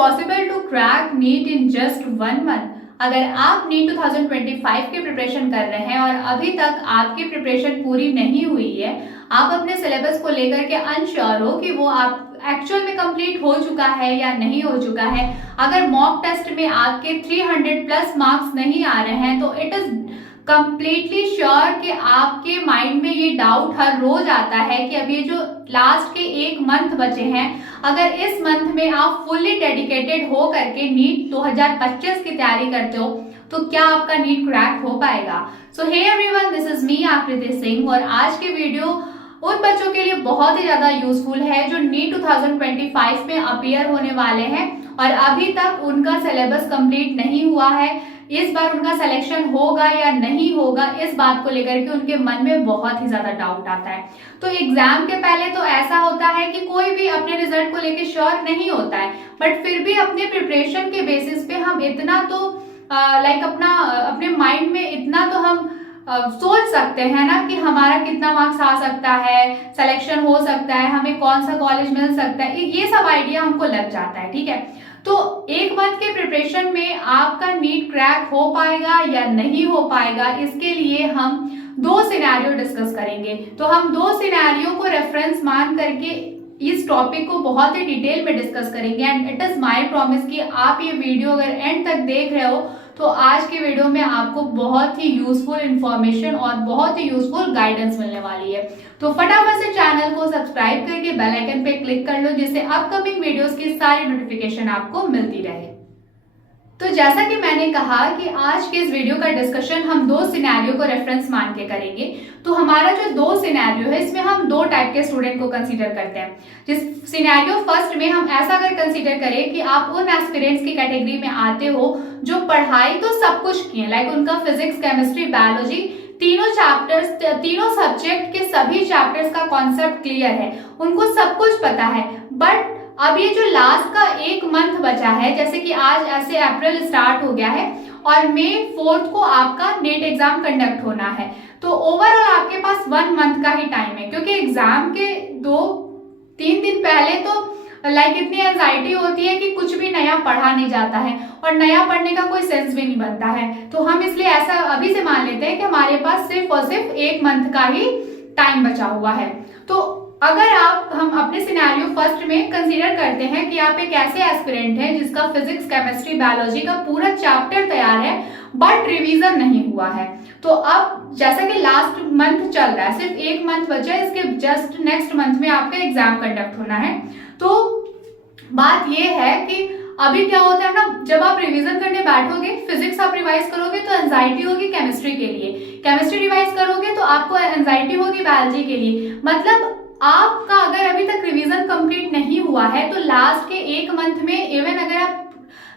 Possible to crack NEET in just 1 month? अगर आप NEET 2025 की प्रिपरेशन कर रहे हैं और अभी तक आपकी प्रिपरेशन पूरी नहीं हुई है, आप अपने सिलेबस को लेकर के अनश्योर हो कि वो आप एक्चुअल में कंप्लीट हो चुका है या नहीं हो चुका है, अगर मॉक टेस्ट में आपके 300 प्लस मार्क्स नहीं आ रहे हैं, तो इट इज कंप्लीटली श्योर कि आपके माइंड में ये डाउट हर रोज आता है कि अभी जो लास्ट के 1 मंथ बचे हैं, अगर इस मंथ में आप फुल्ली डेडिकेटेड हो करके नीट 2025 की तैयारी करते हो तो क्या आपका नीट क्रैक हो पाएगा? So hey everyone, this is me Akriti Singh और आज की वीडियो उन बच्चों के लिए बहुत ही ज्यादा यूजफुल है जो नीट 2025 में अपीयर होने वाले हैं और अभी तक उनका सिलेबस कंप्लीट नहीं हुआ है। इस बार उनका सिलेक्शन होगा या नहीं होगा, इस बात को लेकर के उनके मन में बहुत ही ज्यादा डाउट आता है। तो एग्जाम के पहले तो ऐसा होता है कि कोई भी अपने रिजल्ट को लेकर श्योर नहीं होता है, बट फिर भी अपने प्रिपरेशन के बेसिस पे हम इतना तो अपने माइंड में इतना तो हम सोच सकते हैं ना कि हमारा कितना मार्क्स आ सकता है, सिलेक्शन हो सकता है, हमें कौन सा कॉलेज मिल सकता है, ये सब आइडिया हमको लग जाता है। ठीक है, तो 1 मंथ के प्रिपरेशन में आपका नीट क्रैक हो पाएगा या नहीं हो पाएगा, इसके लिए हम 2 सिनेरियो डिस्कस करेंगे। तो हम 2 सिनेरियो को रेफरेंस मान करके इस टॉपिक को बहुत ही डिटेल में डिस्कस करेंगे and it is my promise कि आप ये वीडियो अगर एंड तक देख रहे हो तो आज के वीडियो में आपको बहुत ही यूजफुल इंफॉर्मेशन और बहुत ही यूजफुल गाइडेंस मिलने वाली है। तो फटाफट से चैनल को सब्सक्राइब करके बेल आइकन पे क्लिक कर लो जिससे अपकमिंग वीडियोस की सारी नोटिफिकेशन आपको मिलती रहे। तो जैसा कि मैंने कहा कि आज के इस वीडियो का डिस्कशन हम 2 सिनेरियो को रेफरेंस मान के करेंगे। तो हमारा जो 2 सिनेरियो है इसमें हम 2 टाइप के स्टूडेंट को कंसीडर करते हैं। जिस सिनेरियो फर्स्ट में हम ऐसा अगर कंसीडर करें कि आप उन एस्पिरेंट्स की कैटेगरी में आते हो जो पढ़ाई तो सब कुछ किए, लाइक उनका फिजिक्स, केमिस्ट्री, बायोलॉजी तीनों सब्जेक्ट के सभी चैप्टर्स का कॉन्सेप्ट क्लियर है, उनको सब कुछ पता है, बट अब ये जो लास्ट का 1 मंथ बचा है, जैसे कि आज ऐसे अप्रैल स्टार्ट हो गया है और मई 4 को आपका नेट एग्जाम कंडक्ट होना है, तो ओवरऑल आपके पास 1 मंथ का ही टाइम है, क्योंकि एग्जाम के 2-3 दिन पहले तो इतनी एंजाइटी होती है कि कुछ भी नया पढ़ा नहीं जाता है और नया पढ़ने का कोई सेंस भी नहीं बनता है। तो हम इसलिए ऐसा अभी से मान लेते हैं कि हमारे पास सिर्फ और सिर्फ 1 मंथ का ही टाइम बचा हुआ है। तो अगर हम अपने सिनेरियो फर्स्ट में कंसीडर करते हैं कि आप एक ऐसे एस्पिरेंट हैं जिसका फिजिक्स, केमिस्ट्री, बायोलॉजी का पूरा चैप्टर तैयार है बट रिवीजन नहीं हुआ है, तो अब जैसा कि लास्ट मंथ चल रहा है, सिर्फ 1 मंथ बचा है, इसके जस्ट नेक्स्ट मंथ में आपका एग्जाम कंडक्ट होना है। तो बात ये है कि अभी क्या होता है ना, जब आप रिवीजन करने बैठोगे, फिजिक्स आप रिवाइज करोगे तो एंजाइटी होगी केमिस्ट्री के लिए, केमिस्ट्री रिवाइज करोगे तो आपको एंजाइटी होगी बायोलॉजी के लिए। मतलब आपका अगर अभी तक रिवीजन कंप्लीट नहीं हुआ है तो लास्ट के 1 मंथ में इवन अगर आप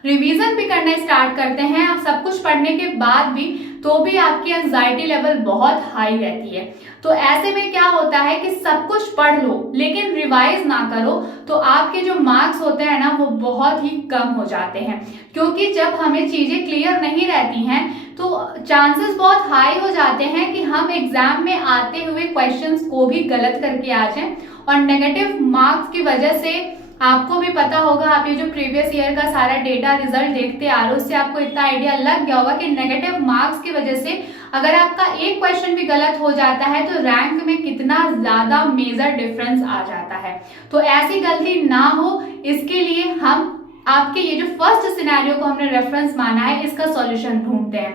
रिवीजन भी करना स्टार्ट करते हैं, आप सब कुछ पढ़ने के बाद भी, तो भी आपकी एंजाइटी लेवल बहुत हाई रहती है। तो ऐसे में क्या होता है कि सब कुछ पढ़ लो लेकिन रिवाइज ना करो तो आपके जो मार्क्स होते हैं ना वो बहुत ही कम हो जाते हैं, क्योंकि जब हमें चीजें क्लियर नहीं रहती हैं तो चांसेस बहुत हाई हो जाते हैं कि हम एग्जाम में आते हुए क्वेश्चंस को भी गलत करके आ जाएं और नेगेटिव मार्क्स की वजह से आपको भी पता होगा, आप ये जो प्रीवियस ईयर का सारा डेटा रिजल्ट देखते आ रहे हो उससे आपको इतना आइडिया लग गया होगा कि नेगेटिव मार्क्स की वजह से अगर आपका एक क्वेश्चन भी गलत हो जाता है तो रैंक में कितना ज्यादा मेजर डिफरेंस आ जाता है। तो ऐसी गलती ना हो इसके लिए हम आपके ये जो फर्स्ट सिनेरियो को हमने रेफरेंस माना है इसका सॉल्यूशन ढूंढते हैं।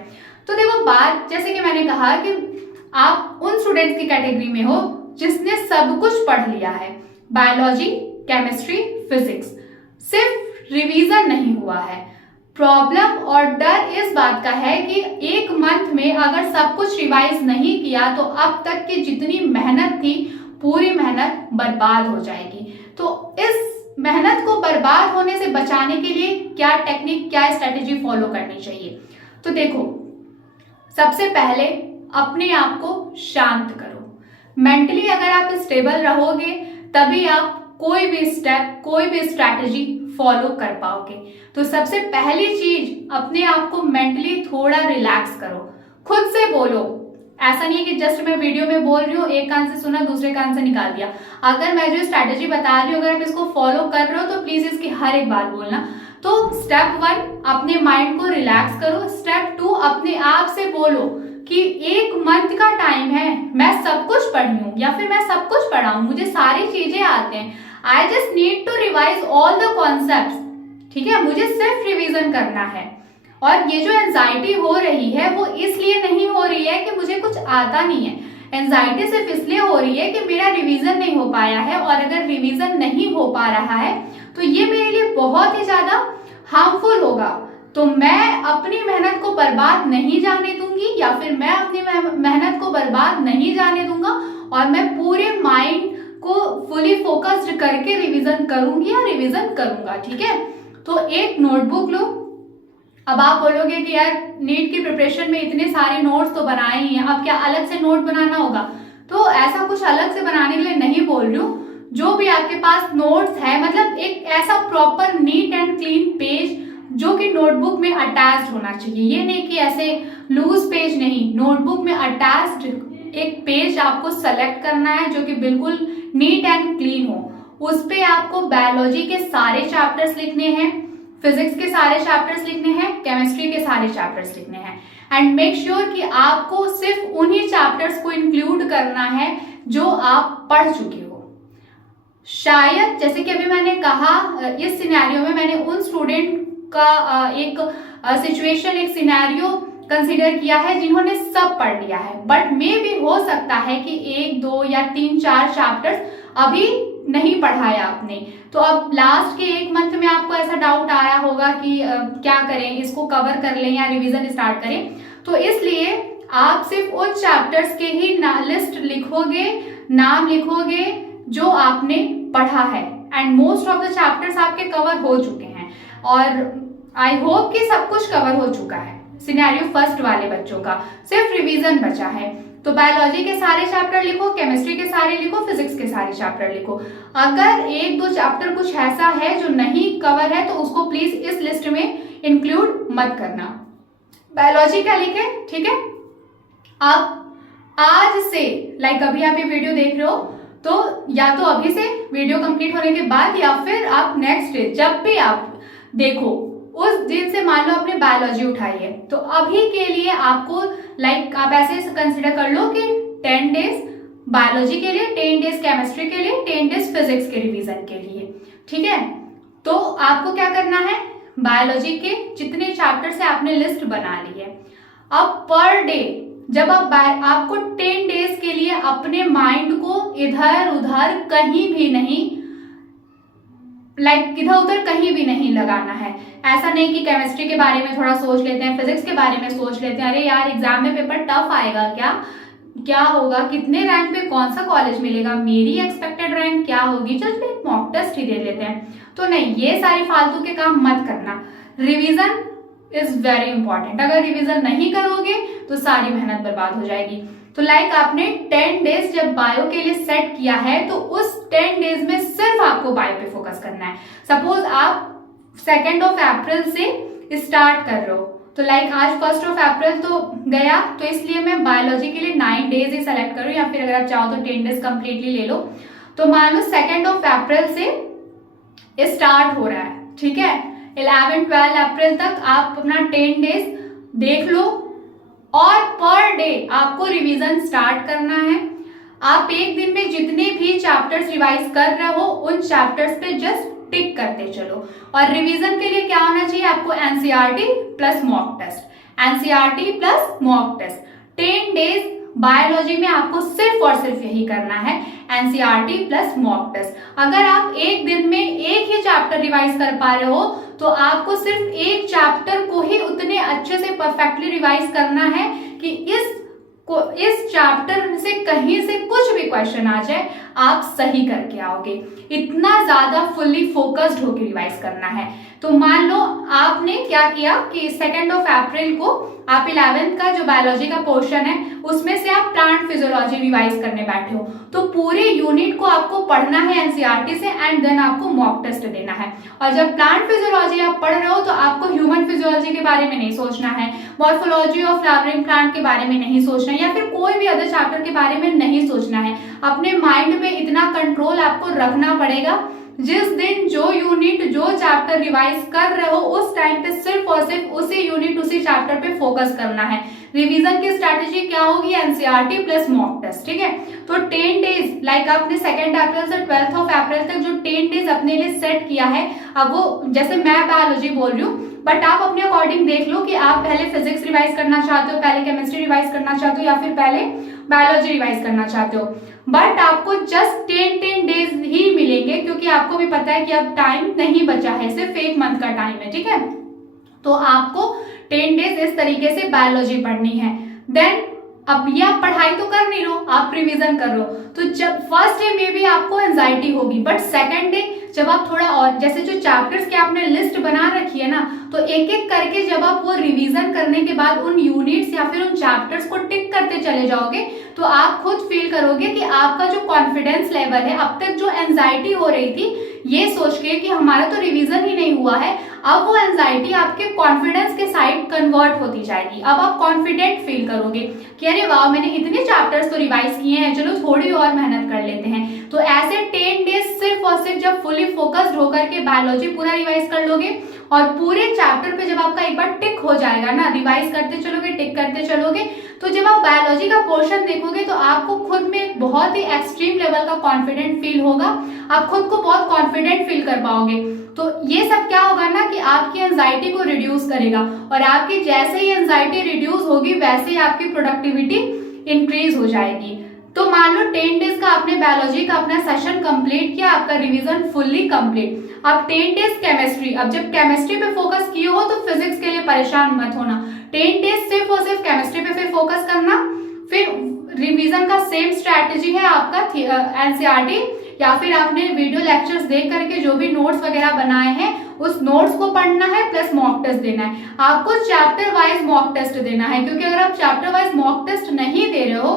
तो देखो, बात जैसे कि मैंने कहा कि आप उन स्टूडेंट्स की कैटेगरी में हो जिसने सब कुछ पढ़ लिया है, बायोलॉजी, केमिस्ट्री, फिजिक्स, सिर्फ रिवीजन नहीं हुआ है। प्रॉब्लम और डर इस बात का है कि 1 मंथ में अगर सब कुछ रिवाइज नहीं किया तो अब तक की जितनी मेहनत थी पूरी मेहनत बर्बाद हो जाएगी। तो इस मेहनत को बर्बाद होने से बचाने के लिए क्या टेक्निक, क्या स्ट्रेटेजी फॉलो करनी चाहिए? तो देखो, सबसे पहले अपने आप को शांत करो। मेंटली अगर आप स्टेबल रहोगे तभी आप कोई भी स्टेप, कोई भी स्ट्रैटेजी फॉलो कर पाओगे। तो सबसे पहली चीज, अपने आप को मेंटली थोड़ा रिलैक्स करो। खुद से बोलो ऐसा नहीं है कि जस्ट मैं वीडियो में बोल रही हूँ, एक कान से सुना दूसरे कान से निकाल दिया। अगर मैं जो स्ट्रैटेजी बता रही हूँ अगर आप इसको फॉलो कर रहे हो तो प्लीज इसकी हर एक बात बोलना। तो स्टेप 1 अपने माइंड को रिलैक्स करो। स्टेप 2 अपने आप से बोलो कि 1 मंथ का टाइम है, मैं सब कुछ पढ़ी हूँ या फिर मैं सब कुछ पढ़ा हूँ, मुझे सारी चीजें आते हैं, I just need to revise all the concept. ठीक है, मुझे सिर्फ रिवीजन करना है। और ये जो एंजाइटी हो रही है वो इसलिए नहीं हो रही है कि मुझे कुछ आता नहीं है, एंजाइटी सिर्फ इसलिए हो रही है कि मेरा रिवीजन नहीं हो पाया है। और अगर रिवीजन नहीं हो पा रहा है तो ये मेरे लिए बहुत ही ज्यादा हार्मफुल होगा। तो मैं अपनी मेहनत को बर्बाद नहीं जाने दूंगी या फिर मैं अपनी मेहनत को बर्बाद नहीं जाने दूंगा और मैं पूरे माइंड को फुली फोकस्ड करके रिवीजन करूंगी या रिवीजन करूंगा। ठीक है, तो एक नोटबुक लो। अब आप बोलोगे कि यार नीट की प्रिपरेशन में इतने सारे नोट्स तो बनाए ही हैं, अब क्या अलग से नोट बनाना होगा? तो ऐसा कुछ अलग से बनाने के लिए नहीं बोल रही हूँ। जो भी आपके पास नोट्स है, मतलब एक ऐसा proper neat and clean page जो कि नोटबुक में अटैच्ड होना चाहिए। ये नहीं कि ऐसे लूज पेज नहीं, नोटबुक में अटैच्ड एक पेज आपको सेलेक्ट करना है जो कि बिल्कुल नीट एंड क्लीन हो। उस पे आपको बायोलॉजी के सारे चैप्टर्स लिखने हैं, फिजिक्स के सारे चैप्टर्स लिखने हैं, केमिस्ट्री के सारे चैप्टर्स लिखने हैं। एंड मेक श्योर कि आपको सिर्फ उन्हीं चैप्टर्स को इंक्लूड करना है जो आप पढ़ चुके हो। शायद जैसे कि अभी मैंने कहा, इस सिनेरियो में मैंने उन स्टूडेंट का एक सिचुएशन, एक सिनेरियो कंसीडर किया है जिन्होंने सब पढ़ लिया है, बट मे भी हो सकता है कि 1, 2 या 3, 4 चैप्टर्स अभी नहीं पढ़ाया आपने। तो अब लास्ट के 1 मंथ में आपको ऐसा डाउट आया होगा कि क्या करें, इसको कवर कर लें या रिवीजन स्टार्ट करें। तो इसलिए आप सिर्फ उन चैप्टर्स के ही लिस्ट लिखोगे, नाम लिखोगे जो आपने पढ़ा है। And most of the chapters आपके कवर हो चुके हैं और आई होप कि सब कुछ कवर हो चुका है। सिनेरियो फर्स्ट वाले बच्चों का सिर्फ रिवीजन बचा है। तो बायोलॉजी के सारे चैप्टर लिखो, केमिस्ट्री के सारे लिखो, फिजिक्स के सारे चैप्टर लिखो। अगर 1-2 चैप्टर कुछ ऐसा है जो नहीं कवर है तो उसको प्लीज इस लिस्ट में इंक्लूड मत करना। बायोलॉजी का लिखे, ठीक है। अब आज से अभी आप ये वीडियो देख रहे हो तो या तो अभी से वीडियो कंप्लीट होने के बाद या फिर आप नेक्स्ट डे जब भी आप देखो उस दिन से मान लो आपने बायोलॉजी उठाई है तो अभी के लिए आपको आप ऐसे कंसिडर कर लो कि 10 डेज बायोलॉजी के लिए, 10 डेज केमिस्ट्री के लिए, 10 डेज फिजिक्स के रिवीजन के लिए। ठीक है, तो आपको क्या करना है, बायोलॉजी के जितने चैप्टर से आपने लिस्ट बना ली है, अब पर डे जब आपको 10 डेज के लिए अपने माइंड को इधर उधर कहीं भी नहीं इधर उधर कहीं भी नहीं लगाना है। ऐसा नहीं कि केमिस्ट्री के बारे में थोड़ा सोच लेते हैं, फिजिक्स के बारे में सोच लेते हैं, अरे यार एग्जाम में पेपर टफ आएगा, क्या होगा, कितने रैंक पे कौन सा कॉलेज मिलेगा, मेरी एक्सपेक्टेड रैंक क्या होगी, चल एक मॉक टेस्ट ही दे लेते हैं। तो नहीं, ये सारी फालतू के काम मत करना। Revision is very important. अगर रिवीजन नहीं करोगे तो सारी मेहनत बर्बाद हो जाएगी। तो आपने 10 डेज जब बायो के लिए सेट किया है तो उस 10 डेज में सिर्फ आपको बायो पे फोकस करना है। सपोज आप 2 अप्रैल से स्टार्ट कर रहे हो तो आज 1 अप्रैल तो गया, तो इसलिए मैं बायोलॉजी के लिए 9 डेज ही सेलेक्ट करूँ या फिर अगर आप चाहो तो 10 डेज कंप्लीटली ले लो। तो मान लो 2 अप्रैल से स्टार्ट हो रहा है, ठीक है, 11-12 अप्रैल तक आप अपना 10 डेज देख लो और पर डे आपको रिवीजन स्टार्ट करना है। आप एक दिन में जितने भी चैप्टर्स रिवाइज कर रहे हो उन चैप्टर्स पे जस्ट टिक करते चलो। और रिवीजन के लिए क्या होना चाहिए आपको, NCERT plus mock test, NCERT plus mock test. 10 days biology में आपको सिर्फ और सिर्फ यही करना है, एनसीईआरटी प्लस मॉक टेस्ट। अगर आप एक दिन में एक ही चैप्टर रिवाइज कर पा रहे हो तो आपको सिर्फ एक चैप्टर को ही उतने अच्छे से परफेक्टली रिवाइज करना है कि इस चैप्टर से कहीं से कुछ भी क्वेश्चन आ जाए आप सही करके आओगे। इतना ज्यादा फुल्ली फोकस्ड होकर रिवाइज करना है। तो मान लो आपने क्या किया कि 2 अप्रैल को आप 11th का जो बायोलॉजी का पोर्शन है उसमें से आप प्लांट फिजियोलॉजी रिवाइज करने बैठे हो, तो पूरे यूनिट को आपको पढ़ना है एनसीईआरटी से एंड देन आपको मॉक टेस्ट देना है। और जब प्लांट फिजियोलॉजी आप पढ़ रहे हो तो आपको ह्यूमन फिजियोलॉजी के बारे में नहीं सोचना है, मॉर्फोलॉजी ऑफ फ्लावरिंग प्लांट के बारे में नहीं सोचना है, या फिर कोई भी अदर चैप्टर के बारे में नहीं सोचना है। अपने माइंड में इतना कंट्रोल आपको रखना पड़ेगा, जिस दिन जो यूनिट जो चैप्टर रिवाइज कर रहे हो उस टाइम पे सिर्फ और सिर्फ उसी यूनिट उसी चैप्टर पे फोकस करना है। रिवीजन की स्ट्रैटेजी क्या होगी? एनसीईआरटी प्लस मॉक टेस्ट, ठीक है। तो 10 डेज लाइक आपने 2 अप्रैल से 12 अप्रैल तक जो 10 डेज अपने लिए सेट किया है, अब वो जैसे मैं बायोलॉजी बोल रही हूँ, बट आप अपने अकॉर्डिंग देख लो कि आप पहले फिजिक्स रिवाइज करना चाहते हो, पहले केमिस्ट्री रिवाइज करना चाहते हो, या फिर पहले बायोलॉजी रिवाइज करना चाहते हो। बट आपको जस्ट 10 डेज ही मिलेंगे, क्योंकि आपको भी पता है कि अब टाइम नहीं बचा है, सिर्फ 1 मंथ का टाइम है, ठीक है। तो आपको 10 डेज इस तरीके से बायोलॉजी पढ़नी है। देन अब ये आप पढ़ाई तो कर नहीं रहो, आप रिवीजन कर रहे हो, तो जब फर्स्ट डे में भी आपको एंजाइटी होगी, बट सेकंड डे जब आप थोड़ा और जैसे जो चैप्टर्स की आपने लिस्ट बना रखी है ना, तो एक एक करके जब आप वो रिवीजन करने के बाद उन यूनिट्स या फिर उन चैप्टर्स को टिक करते चले जाओगे, तो आप खुद फील करोगे कि आपका जो कॉन्फिडेंस लेवल है, अब तक जो एंजाइटी हो रही थी ये सोच के कि हमारा तो रिवीजन ही नहीं हुआ है, अब वो एंजाइटी आपके कॉन्फिडेंस के साइड कन्वर्ट होती जाएगी। अब आप कॉन्फिडेंट फील करोगे कि अरे वाह, मैंने इतने चैप्टर्स तो रिवाइज किए हैं, चलो थोड़ी और मेहनत कर लेते हैं। तो ऐसे 10 डेज सिर्फ और सिर्फ जब फुली फोकस्ड होकर के बायोलॉजी पूरा रिवाइज कर लोगे, और पूरे चैप्टर पे जब आपका एक बार टिक हो जाएगा ना, रिवाइज करते चलोगे, टिक करते चलोगे, तो जब आप बायोलॉजी का पोर्शन देखोगे तो आपको खुद में बहुत ही एक्सट्रीम लेवल का कॉन्फिडेंट फील होगा, आप खुद को बहुत कॉन्फिडेंट फील कर पाओगे। तो ये सब क्या होगा ना कि आपकी एंजाइटी को रिड्यूस करेगा, और आपकी जैसे ही एंजाइटी रिड्यूस होगी वैसे ही आपकी प्रोडक्टिविटी इंक्रीज हो जाएगी। तो मान लो 10 डेज का आपने बायोलॉजी का अपना सेशन कंप्लीट किया, आपका रिवीजन फुल्ली कंप्लीट। अब 10 डेज केमिस्ट्री, अब जब केमिस्ट्री पे फोकस किए हो तो फिजिक्स के लिए परेशान मत होना, 10 डेज सिर्फ और सिर्फ केमिस्ट्री पे फिर फोकस करना। फिर रिवीजन का सेम स्ट्रैटेजी है आपका एनसीईआरटी, या फिर आपने वीडियो लेक्चर्स देख करके जो भी नोट्स वगैरह बनाए हैं उस नोट्स को पढ़ना है, प्लस मॉक टेस्ट देना है। आपको चैप्टर वाइज मॉक टेस्ट देना है, क्योंकि अगर आप चैप्टर वाइज मॉक टेस्ट नहीं दे रहे हो,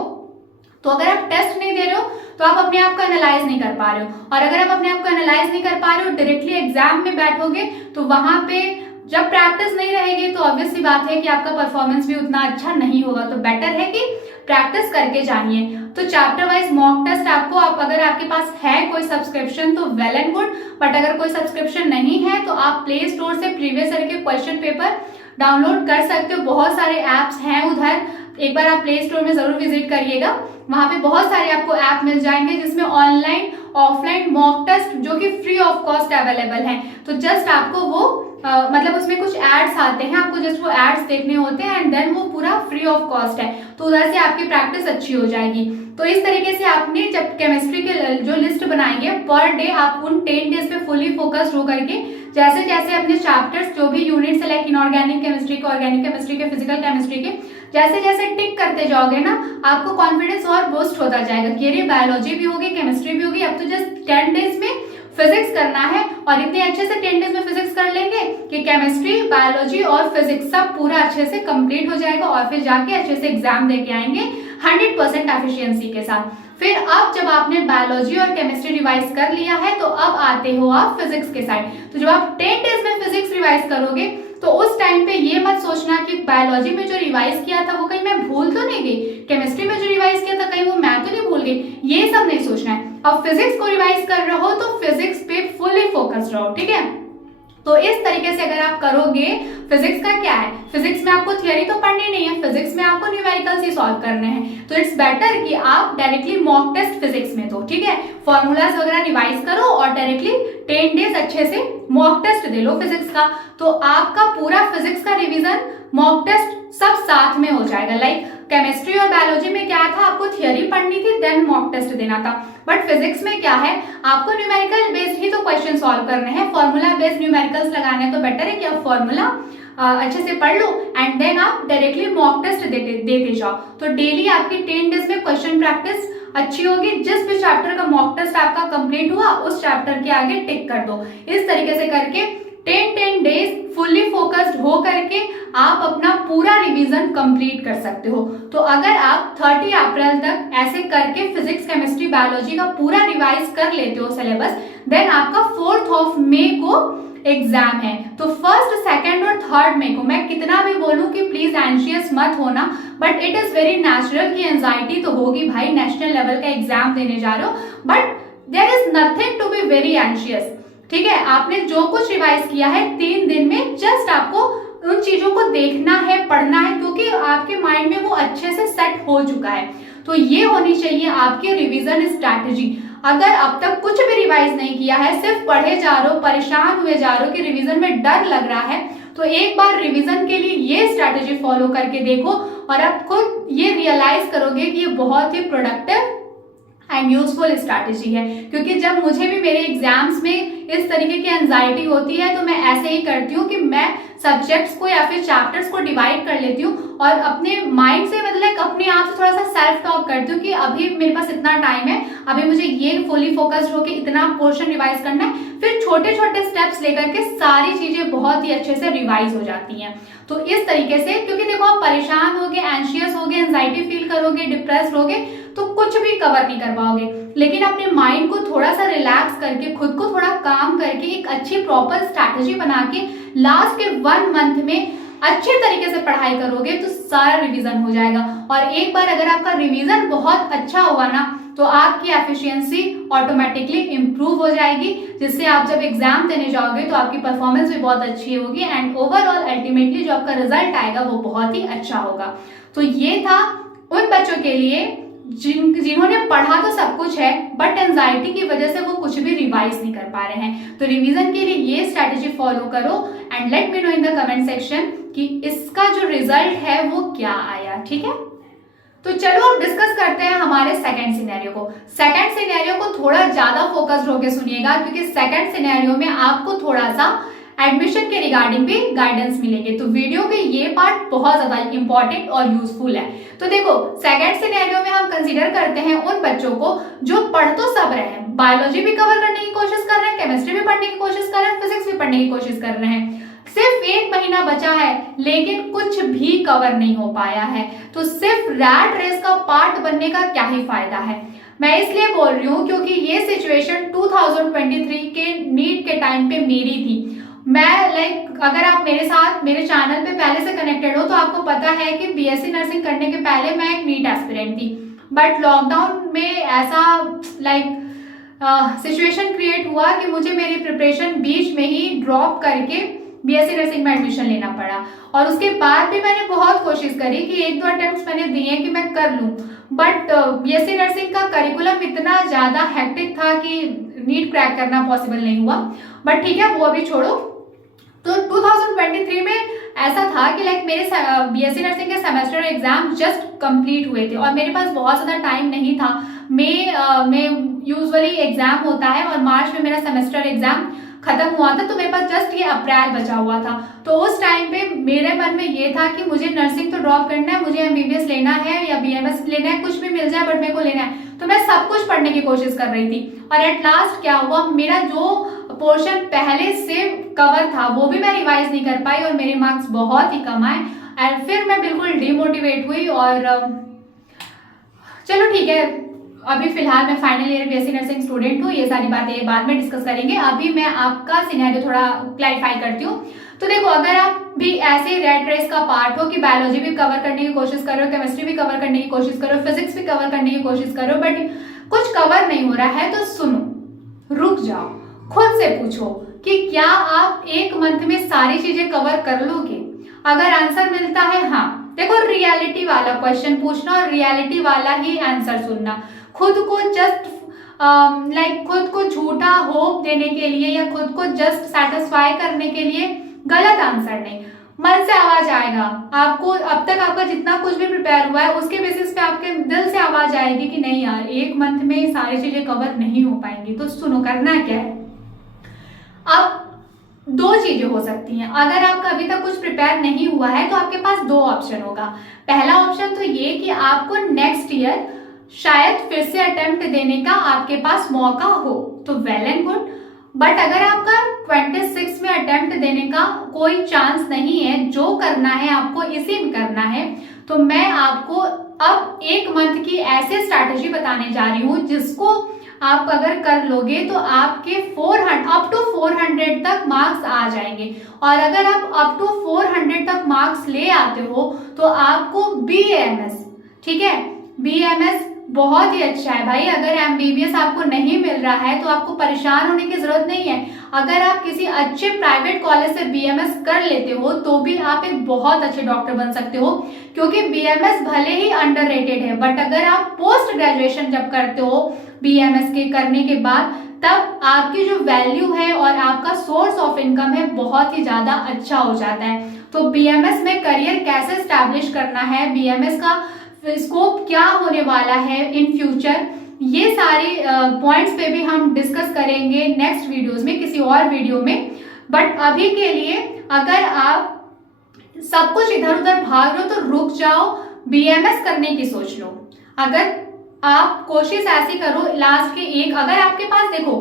तो अगर आप टेस्ट नहीं दे रहे हो तो आप अपने आप को एनालाइज नहीं कर पा रहे हो, और अगर आप अपने आप को एनालाइज नहीं कर पा रहे हो, डायरेक्टली एग्जाम में बैठोगे तो वहां पे जब प्रैक्टिस नहीं रहेगी तो ऑब्वियस सी बात है कि आपका परफॉर्मेंस भी उतना अच्छा नहीं होगा। तो बेटर है कि प्रैक्टिस करके जानिए। तो चैप्टर वाइज मॉक टेस्ट आपको, आप अगर आपके पास है कोई सब्सक्रिप्शन तो वेल एंड गुड, बट अगर कोई सब्सक्रिप्शन नहीं है तो आप प्ले स्टोर से प्रीवियस ईयर के क्वेश्चन पेपर डाउनलोड कर सकते हो। बहुत सारे ऐप्स हैं उधर, एक बार आप प्ले स्टोर में जरूर विजिट करिएगा, वहां पे बहुत सारे आपको ऐप मिल जाएंगे जिसमें ऑनलाइन ऑफलाइन मॉक टेस्ट जो कि फ्री ऑफ कॉस्ट अवेलेबल है। तो जस्ट आपको वो मतलब उसमें कुछ एड्स आते हैं, आपको जस्ट वो एड्स देखने होते हैं, एंड देन वो पूरा फ्री ऑफ कॉस्ट है, तो उधर से आपकी प्रैक्टिस अच्छी हो जाएगी। तो इस तरीके से आपने जब केमिस्ट्री के जो लिस्ट बनाएंगे पर डे, आप उन 10 डेज पे फुली फोकस्ड होकर के जैसे जैसे अपने चैप्टर्स जो भी यूनिट्स लाइक इनऑर्गेनिक केमिस्ट्री के, ऑर्गेनिक केमिस्ट्री के, फिजिकल केमिस्ट्री के, जैसे जैसे टिक करते जाओगे ना, आपको कॉन्फिडेंस और बूस्ट होता जाएगा कि अरे बायोलॉजी भी होगी, केमिस्ट्री भी होगी, अब तो जस्ट 10 डेज में फिजिक्स करना है, और इतने अच्छे से 10 डेज में फिजिक्स कर लेंगे कि केमिस्ट्री, बायोलॉजी और फिजिक्स सब पूरा अच्छे से कंप्लीट हो जाएगा, और फिर जाके अच्छे से एग्जाम देके आएंगे 100% एफिशिएंसी के साथ। फिर अब जब आपने बायोलॉजी और केमिस्ट्री रिवाइज कर लिया है तो अब आते हो आप फिजिक्स के साइड। तो जब आप 10 डेज में फिजिक्स रिवाइज करोगे तो उस टाइम पे ये मत सोचना कि बायोलॉजी में जो रिवाइज किया था वो कहीं मैं भूल तो नहीं गई, केमिस्ट्री में जो रिवाइज किया था कहीं वो मैं तो नहीं भूल गई, ये सब नहीं सोचना है। अब फिजिक्स को रिवाइज कर रहे हो तो फिजिक्स पे फुली फोकस्ड रहो, ठीक है। तो इस तरीके से अगर आप करोगे, फिजिक्स का क्या है, फिजिक्स में आपको थियरी तो पढ़नी नहीं है, फिजिक्स में आपको न्यूमेरिकल्स ही सॉल्व करने हैं, तो इट्स बेटर कि आप डायरेक्टली मॉक टेस्ट फिजिक्स में दो, ठीक है। फॉर्मूलाज वगैरह रिवाइज करो और डायरेक्टली 10 डेज अच्छे से मॉक टेस्ट दे लो फिजिक्स का, तो आपका पूरा फिजिक्स का रिवीजन, मॉक टेस्ट सब साथ में हो जाएगा। लाइक केमिस्ट्री और बायोलॉजी में क्या था, आपको थियरी पढ़नी थी देन मॉक टेस्ट देना था, बट फिजिक्स में क्या है, आपको न्यूमेरिकल बेस्ड ही तो क्वेश्चन सॉल्व करने हैं, फॉर्मूला बेस्ड न्यूमेरिकल्स लगाने हैं, तो बेटर है कि आप फॉर्मूला अच्छे से पढ़ लो एंड देन आप डायरेक्टली मॉक टेस्ट देते जाओ। तो डेली आपकी 10 डेज में क्वेश्चन प्रैक्टिस अच्छी होगी, जिस भी चैप्टर का मॉक टेस्ट आपका कंप्लीट हुआ उस चैप्टर के आगे टिक कर दो। इस तरीके से करके 10 डेज फुल्ली फोकस्ड हो करके आप अपना पूरा रिवीजन कंप्लीट कर सकते हो। तो अगर आप 30 अप्रैल तक ऐसे करके फिजिक्स, केमिस्ट्री, बायोलॉजी का पूरा रिवाइज कर लेते हो सिलेबस, देन आपका 4th ऑफ मई को एग्जाम है। तो फर्स्ट, सेकंड और थर्ड में को मैं कितना भी बोलूं कि प्लीज एंशियस मत होना, but it is very natural कि एंजाइटी तो होगी भाई, नेशनल लेवल का एग्जाम देने जा रहे हो, but there is nothing to be very anxious. ठीक है, आपने जो कुछ रिवाइज किया है 3 दिन में, जस्ट आपको उन चीजों को देखना है, पढ़ना है, क्योंकि आपके माइंड में वो अच्छे से सेट हो चुका है। तो ये होनी चाहिए आपकी रिवीजन स्ट्रैटेजी। अगर अब तक कुछ भी रिवाइज नहीं किया है, सिर्फ पढ़े जा रहे हो, परेशान हुए जा रहे हो कि रिवीजन में डर लग रहा है, तो एक बार रिवीजन के लिए ये स्ट्रैटेजी फॉलो करके देखो और आप खुद ये रियलाइज करोगे कि ये बहुत ही प्रोडक्टिव एंड यूजफुल स्ट्रैटेजी है। क्योंकि जब मुझे भी मेरे एग्जाम्स में इस तरीके की एंजाइटी होती है तो मैं ऐसे ही करती हूँ कि मैं सब्जेक्ट्स को या फिर चैप्टर्स को डिवाइड कर लेती हूँ और अपने माइंड से मतलब अपने आप से थोड़ा सा सेल्फ टॉक करती हूँ कि अभी मेरे पास इतना टाइम है, अभी मुझे ये फुली फोकस्ड होकर इतना पोर्शन रिवाइज करना है, फिर छोटे छोटे स्टेप्स लेकर के सारी चीजें बहुत ही अच्छे से रिवाइज हो जाती हैं। तो इस तरीके से, क्योंकि देखो आप परेशान होगे, एंशियस होगे, एंजाइटी फील करोगे, डिप्रेस्ड होगे, तो कुछ भी कवर नहीं कर पाओगे। लेकिन अपने माइंड को थोड़ा सा रिलैक्स करके, खुद को थोड़ा काम करके, एक अच्छी प्रॉपर स्ट्रैटेजी बना के लास्ट के 1 मंथ में अच्छे तरीके से पढ़ाई करोगे तो सारा रिवीजन हो जाएगा। और एक बार अगर आपका रिवीजन बहुत अच्छा हुआ ना, तो आपकी एफिशिएंसी ऑटोमेटिकली इंप्रूव हो जाएगी, जिससे आप जब एग्जाम देने जाओगे तो आपकी परफॉर्मेंस भी बहुत अच्छी होगी एंड ओवरऑल अल्टीमेटली जो आपका रिजल्ट आएगा वो बहुत ही अच्छा होगा। तो ये था उन बच्चों के लिए जिन्होंने पढ़ा तो सब कुछ है बट एंजाइटी की वजह से वो कुछ भी रिवाइज नहीं कर पा रहे हैं। तो रिवीजन के लिए ये स्ट्रैटेजी फॉलो करो and let me know in the comment section कि इसका जो रिजल्ट है वो क्या आया। ठीक है, तो चलो अब डिस्कस करते हैं हमारे सेकंड सिनेरियो को। सेकंड सिनेरियो को थोड़ा ज्यादा फोकस्ड होकर सुनिएगा, क्योंकि सेकंड सिनेरियो में आपको थोड़ा सा एडमिशन के रिगार्डिंग भी गाइडेंस मिलेंगे। तो वीडियो के ये पार्ट बहुत ज्यादा इंपॉर्टेंट और यूजफुल है। तो देखो, सेकंड सिनेरियो में हम कंसीडर करते हैं उन बच्चों को जो पढ़ तो सब रहे हैं, बायोलॉजी भी कवर करने की कोशिश कर रहे हैं, केमिस्ट्री भी पढ़ने की कोशिश कर रहे हैं, फिजिक्स भी पढ़ने की कोशिश कर रहे हैं, सिर्फ 1 महीना बचा है लेकिन कुछ भी कवर नहीं हो पाया है। तो सिर्फ रैट रेस का पार्ट बनने का क्या ही फायदा है। मैं इसलिए बोल रही हूँ क्योंकि ये सिचुएशन 2023 के नीट के टाइम पे मेरी थी। मैं अगर आप मेरे साथ मेरे चैनल पे पहले से कनेक्टेड हो तो आपको पता है कि बीएससी नर्सिंग करने के पहले मैं एक नीट एस्पिरेंट थी, बट लॉकडाउन में ऐसा सिचुएशन क्रिएट हुआ कि मुझे मेरी प्रिपरेशन बीच में ही ड्रॉप करके बीएससी नर्सिंग में एडमिशन लेना पड़ा। और उसके बाद भी मैंने बहुत कोशिश करी कि 1-2 अटेम्प्ट्स मैंने दिए कि मैं कर लूं, बट बीएससी नर्सिंग का करिकुलम इतना ज्यादा हेक्टिक था कि नीट क्रैक करना पॉसिबल नहीं हुआ। बट ठीक है, वो अभी छोड़ो। तो 2023 में ऐसा था कि मेरे बीएससी नर्सिंग के सेमेस्टर एग्जाम जस्ट कंप्लीट हुए थे और मेरे पास बहुत ज़्यादा टाइम नहीं था। मई में यूजुअली एग्जाम होता है और मार्च में मेरा सेमेस्टर एग्जाम खत्म हुआ था, तो मेरे पास जस्ट ये अप्रैल बचा हुआ था। तो उस टाइम पे मेरे मन में ये था कि मुझे नर्सिंग तो ड्रॉप करना है, मुझे एमबीबीएस लेना है या बीएमएस लेना है, कुछ भी मिल जाए बट मेरे को लेना है। तो मैं सब कुछ पढ़ने की कोशिश कर रही थी और एट लास्ट क्या हुआ, मेरा जो पोर्शन पहले से कवर था वो भी मैं रिवाइज नहीं कर पाई और मेरे मार्क्स बहुत ही कम आए एंड फिर मैं बिल्कुल डिमोटिवेट हुई। और चलो ठीक है, अभी फिलहाल मैं final year BSc nursing student हूँ, ये सारी बातें बाद में डिस्कस करेंगे। अभी मैं आपका सिनेरियो थोड़ा क्लैरिफाई करती हूँ। तो देखो, अगर आप भी ऐसे रैट रेस का पार्ट हो कि बायोलॉजी भी कवर करने की कोशिश कर रहे हो, केमिस्ट्री भी कवर करने की कोशिश कर रहे हो, फिजिक्स भी कवर करने की कोशिश कर रहे हो, बट कुछ कवर नहीं हो रहा है, तो सुनो, रुक जाओ, खुद से पूछो कि क्या आप 1 मंथ में सारी चीजें कवर कर लोगे। अगर आंसर मिलता है हाँ, देखो रियलिटी वाला क्वेश्चन पूछना और रियलिटी वाला ही आंसर सुनना। खुद को जस्ट खुद को झूठा होप देने के लिए या खुद को जस्ट सेटिस्फाई करने के लिए गलत आंसर नहीं। मन से आवाज आएगा आपको, अब तक आपका जितना कुछ भी प्रिपेयर हुआ है उसके बेसिस पे आपके दिल से आवाज आएगी कि नहीं यार, 1 मंथ में सारी चीजें कवर नहीं हो पाएंगी। तो सुनो, करना क्या है, अब 2 चीजें हो सकती हैं। अगर आपका अभी तक कुछ प्रिपेयर नहीं हुआ है तो आपके पास 2 ऑप्शन होगा। पहला ऑप्शन तो ये कि आपको नेक्स्ट ईयर शायद फिर से अटेम्प्ट देने का आपके पास मौका हो, तो वेल एंड गुड। बट अगर आपका 26 में अटेम्प्ट देने का कोई चांस नहीं है, जो करना है आपको इसी में करना है, तो मैं आपको अब 1 मंथ की ऐसे स्ट्रैटेजी बताने जा रही हूँ जिसको आप अगर कर लोगे तो आपके 400 अप टू 400 तक मार्क्स आ जाएंगे। और अगर आप अप टू 400 तक मार्क्स ले आते हो तो आपको BAMS, ठीक है, BAMS बहुत ही अच्छा है भाई। अगर MBBS आपको नहीं मिल रहा है तो आपको परेशान होने की जरूरत नहीं है। अगर आप किसी अच्छे प्राइवेट कॉलेज से BMS कर लेते हो तो भी आप एक बहुत अच्छे डॉक्टर बन सकते हो, क्योंकि BMS भले ही अंडररेटेड है, बट अगर आप पोस्ट ग्रेजुएशन जब करते हो BMS के करने के बाद, तब आपकी जो वैल्यू है और आपका सोर्स ऑफ इनकम है बहुत ही ज्यादा अच्छा हो जाता है। तो BMS में करियर कैसे स्टैब्लिश करना है, BMS का स्कोप क्या होने वाला है इन फ्यूचर, ये सारी पॉइंट्स पे भी हम डिस्कस करेंगे नेक्स्ट वीडियोस में, किसी और वीडियो में। बट अभी के लिए अगर आप सब कुछ इधर उधर भाग रहे हो तो रुक जाओ, BMS करने की सोच लो। अगर आप कोशिश ऐसी करो लास्ट के एक, अगर आपके पास देखो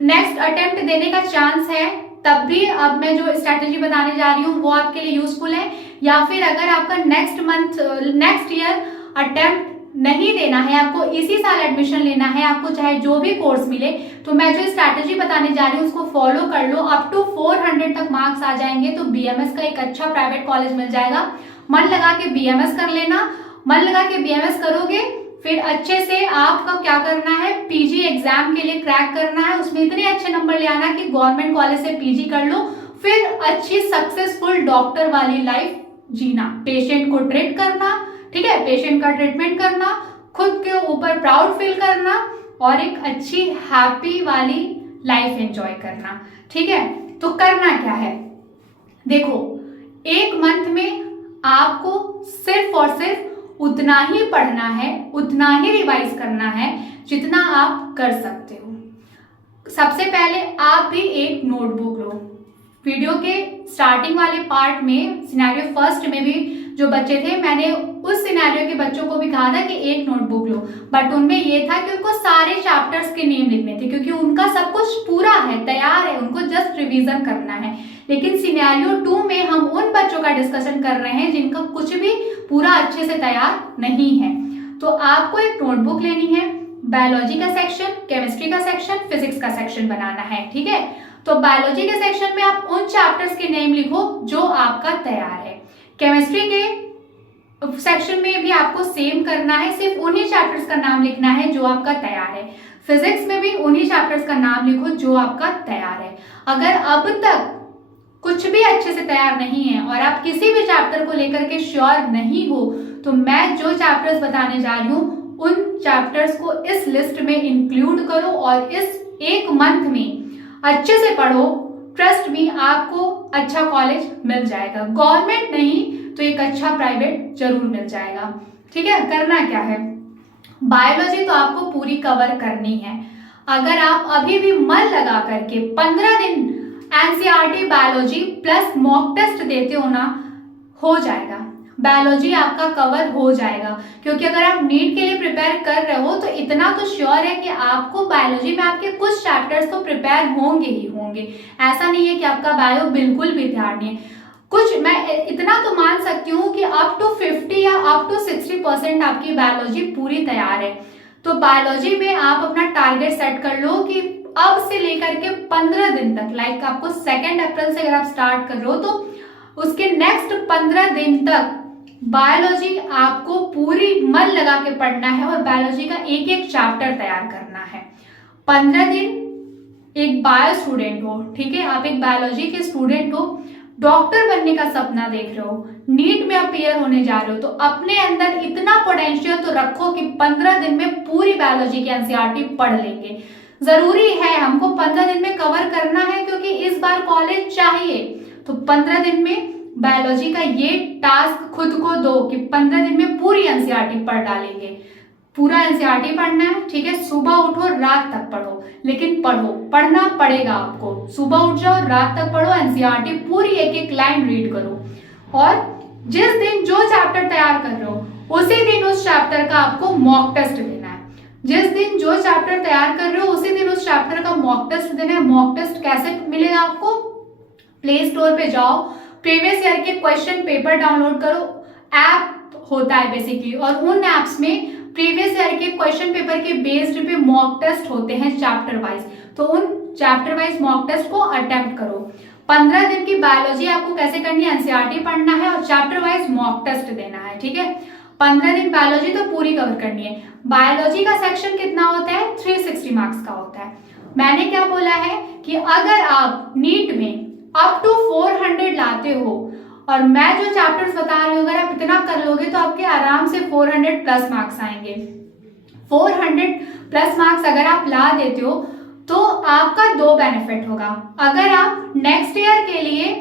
नेक्स्ट अटेम्प्ट देने का चांस है तब भी अब मैं जो स्ट्रैटेजी बताने जा रही हूँ वो आपके लिए यूजफुल है, या फिर अगर आपका नेक्स्ट ईयर अटेम्प्ट नहीं देना है, आपको इसी साल एडमिशन लेना है, आपको चाहे जो भी कोर्स मिले, तो मैं जो स्ट्रैटेजी बताने जा रही हूँ उसको फॉलो कर लो। अप टू 400 तक मार्क्स आ जाएंगे तो BMS का एक अच्छा प्राइवेट कॉलेज मिल जाएगा। मन लगा के BMS कर लेना, मन लगा के BMS करोगे फिर अच्छे से आपका क्या करना है, PG एग्जाम के लिए क्रैक करना है, उसमें इतने अच्छे नंबर ले आना कि गवर्नमेंट कॉलेज से PG कर लो, फिर अच्छी सक्सेसफुल डॉक्टर वाली लाइफ जीना, पेशेंट को ट्रीट करना, ठीक है, पेशेंट का ट्रीटमेंट करना, खुद के ऊपर प्राउड फील करना और एक अच्छी हैप्पी वाली लाइफ एंजॉय करना, ठीक है। तो करना क्या है, देखो एक मंथ में आपको सिर्फ और सिर्फ उतना ही पढ़ना है, उतना ही रिवाइज करना है जितना आप कर सकते हो। सबसे पहले आप भी एक नोटबुक लो। वीडियो के स्टार्टिंग वाले पार्ट में सिनेरियो फर्स्ट में भी जो बच्चे थे, मैंने उस सिनेरियो के बच्चों को भी कहा था कि एक नोटबुक लो, बट उनमें ये था कि उनको सारे चैप्टर्स के नेम लिखने थे, क्योंकि उनका सब कुछ पूरा है, तैयार है, उनको जस्ट रिवीजन करना है। लेकिन सिनेरियो 2 में हम उन बच्चों का डिस्कशन कर रहे हैं जिनका कुछ भी पूरा अच्छे से तैयार नहीं है। तो आपको एक नोटबुक लेनी है, बायोलॉजी का सेक्शन, केमिस्ट्री का सेक्शन, फिजिक्स का सेक्शन बनाना है, ठीक है। तो बायोलॉजी के सेक्शन में आप उन चैप्टर्स के नेम लिखो जो आपका तैयार है। केमिस्ट्री के सेक्शन में भी आपको सेम करना है, सिर्फ उन्हीं चैप्टर्स का नाम लिखना है जो आपका तैयार है। फिजिक्स में भी उन्हीं चैप्टर्स का नाम लिखो जो आपका तैयार है। अगर अब तक कुछ भी अच्छे से तैयार नहीं है और आप किसी भी चैप्टर को लेकर के श्योर नहीं हो, तो मैं जो चैप्टर्स बताने जा रही हूँ उन चैप्टर्स को इस लिस्ट में इंक्लूड करो और इस एक मंथ में अच्छे से पढ़ो। ट्रस्ट मी, आपको अच्छा कॉलेज मिल जाएगा, गवर्नमेंट नहीं तो एक अच्छा प्राइवेट जरूर मिल जाएगा, ठीक है। करना क्या है, बायोलॉजी तो आपको पूरी कवर करनी है। अगर आप अभी भी मन लगा करके 15 दिन NCERT biology plus mock test देते हो ना, हो जाएगा, बायोलॉजी आपका कवर हो जाएगा। क्योंकि अगर आप नीट के लिए प्रिपेयर कर रहे हो तो इतना तो श्योर है कि आपको बायोलॉजी में आपके कुछ चैप्टर्स तो प्रिपेयर होंगे ही होंगे। ऐसा नहीं है कि आपका बायो बिल्कुल भी तैयार नहीं है। कुछ मैं इतना तो मान सकती हूँ कि अप टू 50 या अप टू 60% आपकी बायोलॉजी पूरी तैयार है। तो बायोलॉजी में आप अपना टारगेट सेट कर लो कि अब से लेकर के 15 दिन तक, लाइक आपको 2 अप्रैल से अगर आप स्टार्ट कर रहे हो तो उसके नेक्स्ट 15 दिन तक बायोलॉजी आपको पूरी मन लगा के पढ़ना है और बायोलॉजी का एक एक चैप्टर तैयार करना है। 15 दिन एक बायो स्टूडेंट हो, ठीक है, आप एक बायोलॉजी के स्टूडेंट हो, डॉक्टर बनने का सपना देख रहे हो, नीट में अपीयर होने जा रहे हो, तो अपने अंदर इतना पोटेंशियल तो रखो कि 15 दिन में पूरी बायोलॉजी की NCERT पढ़ लेंगे। जरूरी है, हमको 15 दिन में कवर करना है क्योंकि इस बार कॉलेज चाहिए। तो 15 दिन में बायोलॉजी का ये टास्क खुद को दो कि 15 दिन में पूरी NCERT पढ़ डालेंगे। पूरा NCERT पढ़ना है, ठीक है, सुबह उठो रात तक पढ़ो, लेकिन पढ़ो, पढ़ना पड़ेगा आपको। सुबह उठ जाओ, रात तक पढ़ो, NCERT पूरी एक एक लाइन रीड करो और जिस दिन जो चैप्टर तैयार कर रहे हो उसी दिन उस चैप्टर का आपको मॉक टेस्ट देना है। जिस दिन जो चैप्टर तैयार कर रहे हो उसी दिन उस चैप्टर का मॉक टेस्ट देना है। मॉक टेस्ट कैसे मिलेगा आपको, प्ले स्टोर पे जाओ, प्रीवियस ईयर के क्वेश्चन पेपर डाउनलोड करो, ऐप होता है बेसिकली, और उन ऐप्स में प्रीवियस ईयर के क्वेश्चन पेपर के बेस्ड पे मॉक टेस्ट होते हैं चैप्टर वाइज, तो उन चैप्टर वाइज मॉक टेस्ट को अटेम्प्ट करो। 15 दिन की बायोलॉजी आपको कैसे करनी है, एनसीईआरटी पढ़ना है और चैप्टर वाइज मॉक टेस्ट देना है, ठीक है। 15 दिन बायोलॉजी तो पूरी कवर करनी है। बायोलॉजी का सेक्शन कितना होता है, 360 मार्क्स का होता है। मैंने क्या बोला है कि अगर आप नीट में अप टू 400 लाते हो और मैं जो चैप्टर्स बता रही हूँ अगर आप इतना कर लोगे तो आपके आराम से 400 प्लस मार्क्स आएंगे। 400 प्लस मार्क्स अगर आप ला देते हो तो आपका दो बेनिफिट होगा। अगर आप नेक्स्ट ईयर के लिए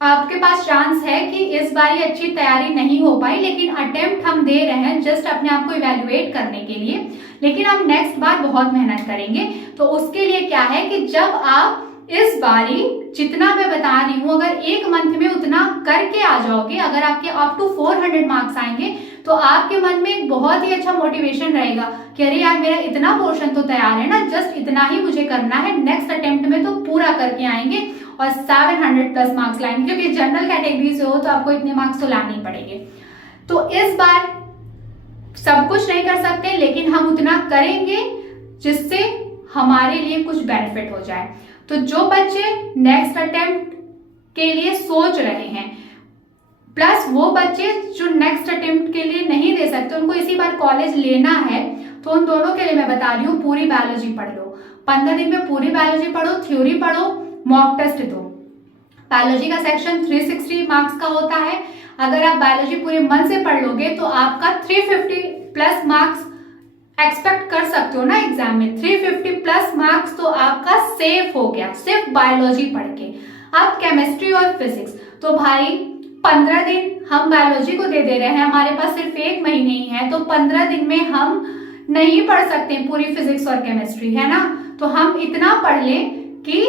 आपके पास चांस है कि इस बार ये अच्छी तैयारी नहीं हो पाई, लेकिन अटेम्प्ट हम दे रहे हैं जस्ट अपने आप को इवेल्युएट करने के लिए, लेकिन हम नेक्स्ट बार बहुत मेहनत करेंगे। तो उसके लिए क्या है कि जब आप इस बारी जितना मैं बता रही हूं अगर एक मंथ में उतना करके आ जाओगे, अगर आपके अप टू 400 मार्क्स आएंगे तो आपके मन में एक बहुत ही अच्छा मोटिवेशन रहेगा कि अरे यार मेरा इतना पोर्शन तो तैयार है ना, जस्ट इतना ही मुझे करना है, नेक्स्ट अटेम्प्ट में तो पूरा करके आएंगे और 700 प्लस मार्क्स लाएंगे, क्योंकि जनरल कैटेगरी से हो तो आपको इतने मार्क्स तो लाने ही पड़ेंगे। तो इस बार सब कुछ नहीं कर सकते, लेकिन हम उतना करेंगे जिससे हमारे लिए कुछ बेनिफिट हो जाए। तो जो बच्चे नेक्स्ट अटेम्प्ट के लिए सोच रहे हैं प्लस वो बच्चे जो नेक्स्ट अटेम्प्ट के लिए नहीं दे सकते, उनको इसी बार कॉलेज लेना है, तो उन दोनों के लिए मैं बता रही हूँ पूरी बायोलॉजी पढ़ लो। 15 दिन में पूरी बायोलॉजी पढ़ो, थ्योरी पढ़ो, मॉक टेस्ट दो। बायोलॉजी का सेक्शन 360 मार्क्स का होता है। अगर आप बायोलॉजी पूरे मन से पढ़ लोगे तो आपका 350 प्लस मार्क्स एक्सपेक्ट कर सकते हो ना एग्जाम में। 350 प्लस मार्क्स तो आपका सेफ हो गया सिर्फ बायोलॉजी पढ़ के। अब केमिस्ट्री और फिजिक्स, तो भाई 15 दिन हम बायोलॉजी को दे रहे हैं, हमारे पास सिर्फ 1 महीने ही है, तो 15 दिन में हम नहीं पढ़ सकते पूरी फिजिक्स और केमिस्ट्री, है ना। तो हम इतना पढ़ लें कि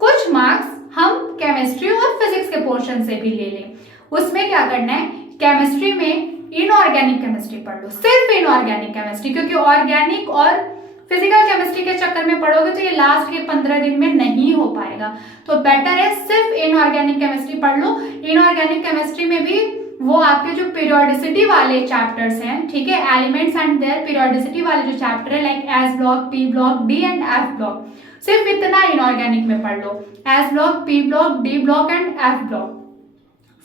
कुछ मार्क्स हम केमिस्ट्री और फिजिक्स के पोर्शन से भी ले लें। उसमें क्या करना है, केमिस्ट्री में इनऑर्गेनिक केमिस्ट्री पढ़ लो, सिर्फ इनऑर्गेनिक केमिस्ट्री, क्योंकि ऑर्गेनिक और फिजिकल केमिस्ट्री के चक्कर में पढ़ोगे तो ये लास्ट के 15 दिन में नहीं हो पाएगा। तो बेटर है सिर्फ इनऑर्गेनिक केमिस्ट्री पढ़ लो। इनऑर्गेनिक केमिस्ट्री में भी वो आपके जो पीरियोडिसिटी वाले चैप्टर्स हैं, ठीक है, एलिमेंट्स एंड देयर पीरियोडिसिटी वाले जो चैप्टर है like S block, P block, D and F block, सिर्फ इतना इनऑर्गेनिक में पढ़ लो। S block, P block, D block and F block.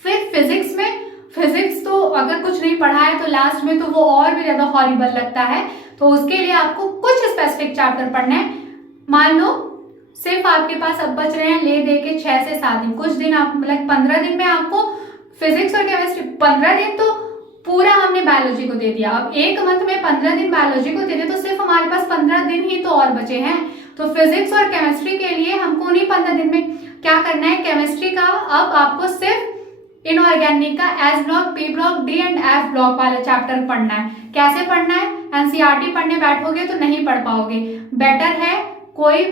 फिर फिजिक्स में, फिजिक्स तो अगर कुछ नहीं पढ़ा है तो लास्ट में तो वो और भी ज्यादा हॉरिबल लगता है, तो उसके लिए आपको कुछ स्पेसिफिक चैप्टर पढ़ना है। मान लो सिर्फ आपके पास अब बच रहे हैं ले दे के 6 से 7 दिन, कुछ दिन आप मतलब 15 दिन में आपको फिजिक्स और केमिस्ट्री, 15 दिन तो पूरा हमने बायोलॉजी को दे दिया। अब एक मंथ में 15 दिन बायोलॉजी को दे दे तो सिर्फ हमारे पास 15 दिन ही तो और बचे हैं। तो फिजिक्स और केमिस्ट्री के लिए हमको उन्हीं 15 दिन में क्या करना है, केमिस्ट्री का अब आपको सिर्फ इनऑर्गेनिक का S block, P block, D and F block वाला चैप्टर पढ़ना है। कैसे पढ़ना है, एनसीईआरटी पढ़ने बैठोगे तो नहीं पढ़ पाओगे। बेटर है कोई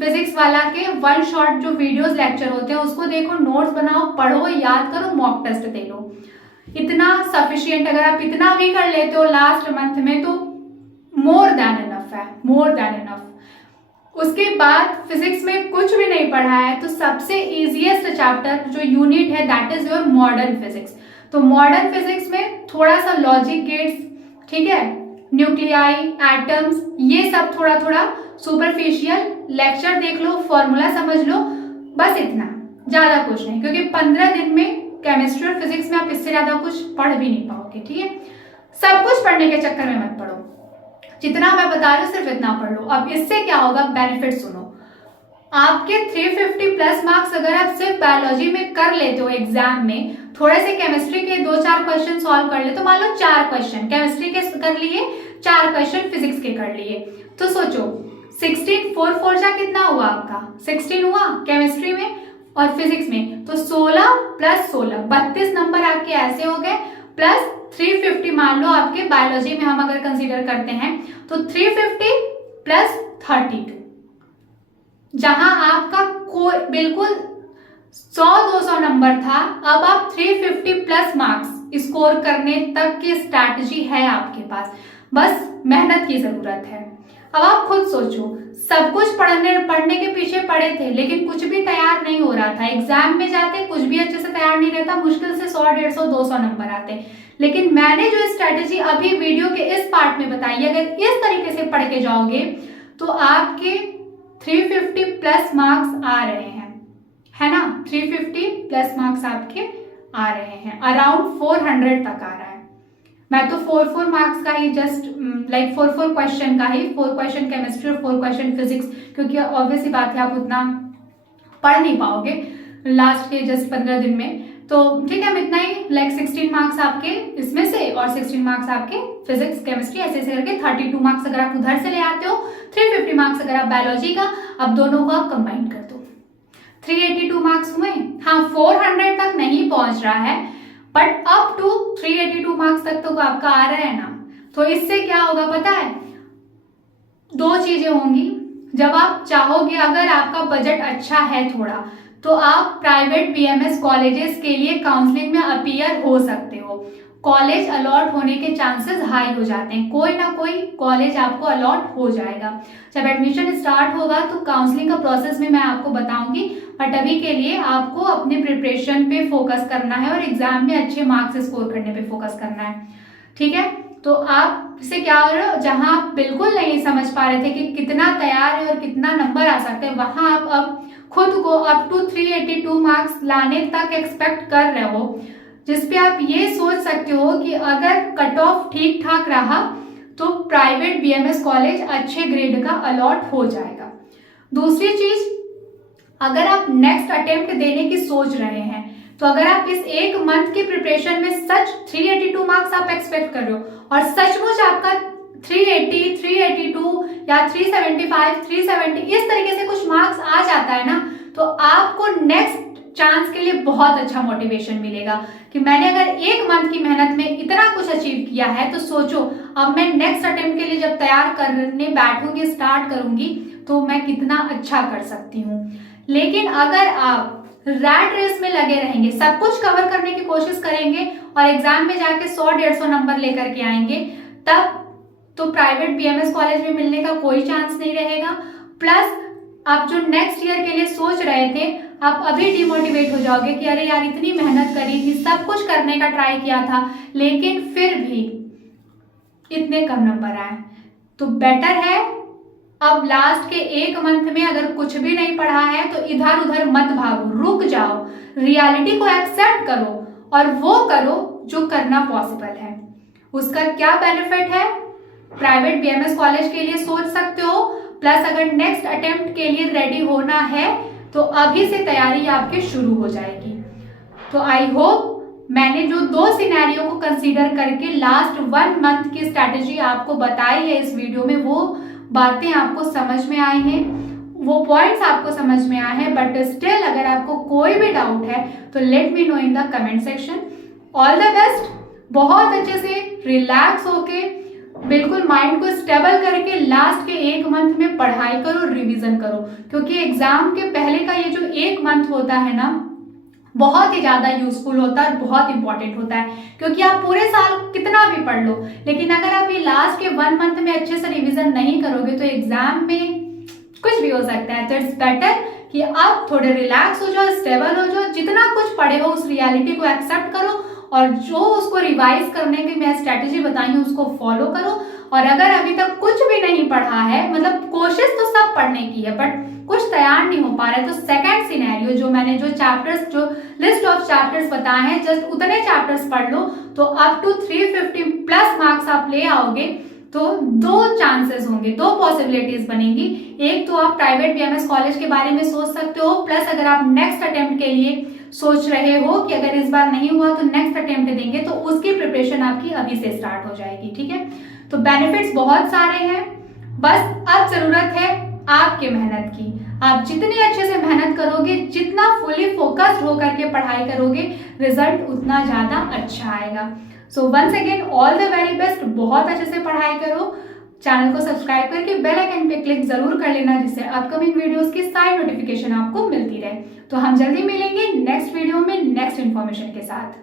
फिजिक्स वाला के 1 शॉट जो वीडियोस लेक्चर होते हैं उसको देखो, नोट्स बनाओ, पढ़ो, याद करो, मॉक टेस्ट दे लो। इतना सफिशिएंट, अगर आप इतना भी कर लेते हो लास्ट मंथ में तो मोर देन इनफ है, मोर देन इनफ। उसके बाद फिजिक्स में कुछ भी नहीं पढ़ा है तो सबसे इजीएस्ट चैप्टर जो यूनिट है that is your modern physics. तो मॉडर्न फिजिक्स में थोड़ा सा लॉजिक गेट्स, ठीक है, न्यूक्लियाई, एटम्स, ये सब थोड़ा थोड़ा सुपरफिशियल लेक्चर देख लो, फॉर्मूला समझ लो, बस इतना, ज्यादा कुछ नहीं, क्योंकि 15 दिन में केमिस्ट्री और फिजिक्स में आप इससे ज्यादा कुछ पढ़ भी नहीं पाओगे, ठीक है। सब कुछ पढ़ने के चक्कर में मत पढ़ो, जितना मैं बता रही हूँ सिर्फ इतना पढ़ लो। अब इससे क्या होगा, बेनिफिट सुनो। आपके 350 प्लस मार्क्स अगर आप सिर्फ बायोलॉजी में कर लेते हो एग्जाम में, थोड़े से केमिस्ट्री के 2-4 क्वेश्चन सॉल्व कर ले, तो मान लो 4 क्वेश्चन केमिस्ट्री के कर लिए, 4 क्वेश्चन फिजिक्स के कर लिए, तो सोचो 16 4 4 जा कितना हुआ आपका, 16 हुआ केमिस्ट्री में और फिजिक्स में, तो 16 प्लस 16 32 नंबर आपके ऐसे हो गए, प्लस 350 मान लो आपके बायोलॉजी में हम अगर कंसीडर करते हैं तो 350 प्लस 32, जहां आपका बिल्कुल 100-200 नंबर था, अब आप 350 प्लस मार्क्स स्कोर करने तक की स्ट्रैटेजी है आपके पास, बस मेहनत की जरूरत है। अब आप खुद सोचो, सब कुछ पढ़ने के पीछे पड़े थे लेकिन कुछ भी तैयार नहीं हो रहा था, एग्जाम में जाते कुछ भी अच्छे से तैयार नहीं रहता, मुश्किल से 100, 150, 200 नंबर आते, लेकिन मैंने जो स्ट्रेटेजी अभी वीडियो के इस पार्ट में बताई है, अगर इस तरीके से पढ़ के जाओगे तो आपके 350 प्लस मार्क्स आ रहे हैं, है ना। 350 प्लस मार्क्स आपके आ रहे हैं, अराउंड 400 तक आ रहा है। मैं तो 4 मार्क्स का ही जस्ट लाइक 4 क्वेश्चन का ही, 4 क्वेश्चन केमिस्ट्री और 4 क्वेश्चन फिजिक्स, क्योंकि ऑब्वियस ही बात है आप उतना पढ़ नहीं पाओगे लास्ट के जस्ट 15 दिन में। तो ठीक है, हम इतना ही लाइक 16 मार्क्स आपके इसमें से और 16 मार्क्स आपके फिजिक्स केमिस्ट्री, ऐसे ऐसे करके 32 मार्क्स अगर आप उधर से ले आते हो, 350 मार्क्स अगर आप बायोलॉजी का, अब दोनों को आप कंबाइन कर दो, 382 मार्क्स हुए। हाँ, 400 तक नहीं पहुंच रहा है, बट अप टू 382 मार्क्स तक तो आपका आ रहा है ना। तो इससे क्या होगा पता है, 2 चीजें होंगी। जब आप चाहोगे, अगर आपका बजट अच्छा है थोड़ा, तो आप प्राइवेट बीएमएस कॉलेजेस के लिए काउंसलिंग में अपीयर हो सकते हो। कॉलेज अलॉट होने के चांसेस हाई हो जाते हैं, कोई ना कोई कॉलेज आपको अलॉट हो जाएगा। जब एडमिशन स्टार्ट होगा तो काउंसलिंग का प्रोसेस में मैं आपको बताऊंगी, बट अभी के लिए आपको अपने प्रिपरेशन पे फोकस करना है और एग्जाम में अच्छे मार्क्स स्कोर करने पे फोकस करना है, ठीक है। तो आप से क्या हो रहा है, जहां आप बिल्कुल नहीं समझ पा रहे थे कि कितना तैयार है और कितना नंबर आ सकते हैं, वहां आप अब खुद को अप टू 382 मार्क्स लाने तक एक्सपेक्ट कर रहे हो, जिसपे आप ये सोच सकते हो कि अगर कट ऑफ ठीक ठाक रहा तो प्राइवेट बीएमएस कॉलेज अच्छे ग्रेड का अलॉट हो जाएगा। दूसरी चीज, अगर आप नेक्स्ट अटेम्प्ट देने की सोच रहे हैं, तो अगर आप इस 1 मंथ की प्रिपरेशन में सच 382 मार्क्स आप एक्सपेक्ट कर रहे हो और सचमुच आपका 380, 382 या 375, 370 इस तरीके से कुछ मार्क्स आ जाता है ना, तो आपको नेक्स्ट चांस के लिए बहुत अच्छा मोटिवेशन मिलेगा कि मैंने अगर 1 मंथ की मेहनत में इतना कुछ अचीव किया है, तो सोचो अब मैं नेक्स्ट अटेम्प्ट के लिए जब तैयार करने बैठूंगी, स्टार्ट करूंगी, तो मैं कितना अच्छा कर सकती हूँ। लेकिन अगर आप रैट रेस में लगे रहेंगे, सब कुछ कवर करने की कोशिश करेंगे और एग्जाम में जाके 100-150 नंबर लेकर के आएंगे, तब तो प्राइवेट बीएमएस कॉलेज में मिलने का कोई चांस नहीं रहेगा। प्लस आप जो नेक्स्ट ईयर के लिए सोच रहे थे, आप अभी डिमोटिवेट हो जाओगे कि अरे यार इतनी मेहनत करी थी, सब कुछ करने का ट्राई किया था, लेकिन फिर भी इतने कम नंबर आए। तो बेटर है अब लास्ट के 1 मंथ में अगर कुछ भी नहीं पढ़ा है तो इधर उधर मत भागो, रुक जाओ, रियलिटी को एक्सेप्ट करो और वो करो जो करना पॉसिबल है। उसका क्या बेनिफिट है, प्राइवेट बीएमएस कॉलेज के लिए सोच सकते हो, प्लस अगर नेक्स्ट अटेम्प्ट के लिए रेडी होना है तो अभी से तैयारी आपकी शुरू हो जाएगी। तो आई होप मैंने जो 2 सिनेरियो को कंसीडर करके लास्ट 1 मंथ की स्ट्रैटेजी आपको बताई है इस वीडियो में, वो बातें आपको समझ में आई हैं, वो पॉइंट्स आपको समझ में आए हैं। बट स्टिल अगर आपको कोई भी डाउट है तो let me know in the comment section. All the best, बहुत अच्छे से रिलैक्स होके बिल्कुल माइंड को स्टेबल करके लास्ट के 1 मंथ में पढ़ाई करो, रिवीजन करो, क्योंकि एग्जाम के पहले का ये जो 1 मंथ होता है ना, बहुत ही ज्यादा यूजफुल होता है, बहुत इंपॉर्टेंट होता है, क्योंकि आप पूरे साल कितना भी पढ़ लो, लेकिन अगर आप ये लास्ट के 1 मंथ में अच्छे से रिवीजन नहीं करोगे तो एग्जाम में कुछ भी हो सकता है। तो इट्स बेटर कि आप थोड़े रिलैक्स हो जाओ, स्टेबल हो जाओ, जितना कुछ पढ़े हो उस रियलिटी को एक्सेप्ट करो और जो उसको रिवाइज करने की मैं स्ट्रैटेजी बताई हूँ उसको फॉलो करो। और अगर अभी तक कुछ भी नहीं पढ़ा है, मतलब कोशिश तो सब पढ़ने की है बट कुछ तैयार नहीं हो पा रहा है, तो सेकंड सिनेरियो जो मैंने जो चैप्टर्स, जो लिस्ट ऑफ चैप्टर्स बताए हैं, जस्ट उतने चैप्टर्स पढ़ लो तो अप टू 350 प्लस मार्क्स आप ले आओगे। तो 2 चांसेस होंगे, 2 पॉसिबिलिटीज बनेंगी। एक तो आप प्राइवेट बीएमएस कॉलेज के बारे में सोच सकते हो, प्लस अगर आप नेक्स्ट अटेम्प्ट के लिए सोच रहे हो कि अगर इस बार नहीं हुआ तो नेक्स्ट अटेम्प्ट देंगे, तो उसकी प्रिपरेशन आपकी अभी से स्टार्ट हो जाएगी, ठीक है। तो बेनिफिट्स बहुत सारे हैं, बस अब जरूरत है आपके मेहनत की। आप जितनी अच्छे से मेहनत करोगे, जितना फुली फोकस्ड होकर के पढ़ाई करोगे, रिजल्ट उतना ज्यादा अच्छा आएगा। So once again all the very best, बहुत अच्छे से पढ़ाई करो। चैनल को सब्सक्राइब करके बेल आइकन पे क्लिक जरूर कर लेना, जिससे अपकमिंग वीडियोस की सारी नोटिफिकेशन आपको मिलती रहे। तो हम जल्दी मिलेंगे नेक्स्ट वीडियो में नेक्स्ट इन्फॉर्मेशन के साथ।